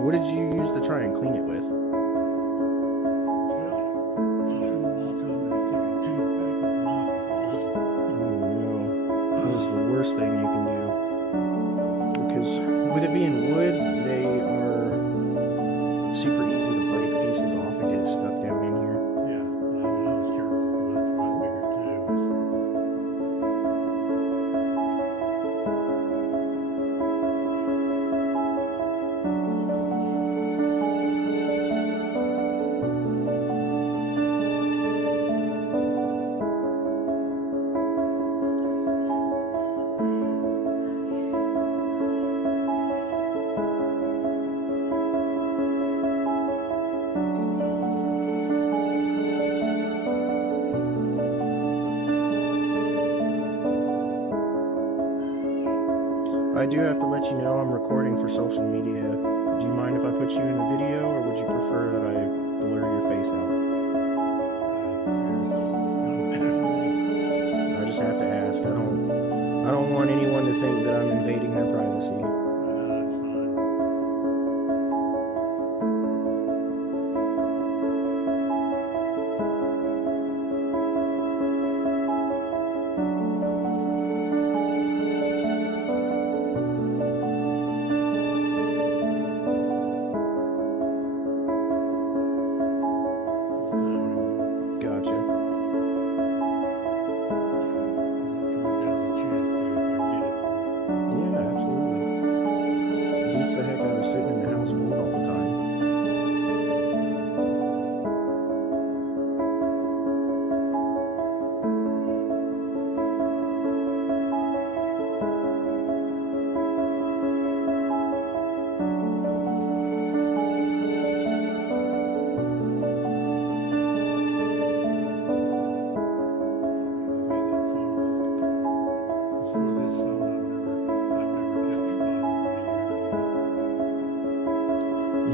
What did you use to try and clean it with? Oh no, that is the worst thing you can do. Because with it being wood, they are super easy to break pieces off and get it stuck down in here. Yeah, I was careful. That's what I figured too. I do have to let you know I'm recording for social media. Do you mind if I put you in a video, or would you prefer that I blur your face out? I just have to ask. I don't want anyone to think that I'm invading their privacy. That's fine. Gotcha. Yeah, absolutely. Beats the heck out of sitting in the house bored all the time.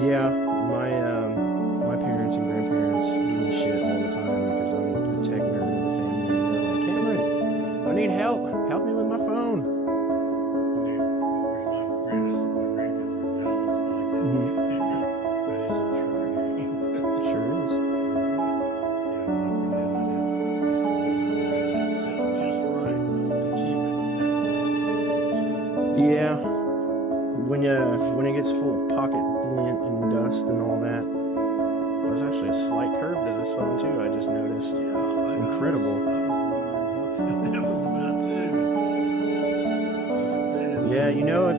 Yeah, my parents and grandparents give me shit all the time because I'm the tech nerd of the family. And they're like, Cameron, I need help. Help me with my phone. Sure is. Yeah, when it gets full of pocket lint and dust and all that. There's actually a slight curve to this phone too, I just noticed. Incredible. Yeah, you know, if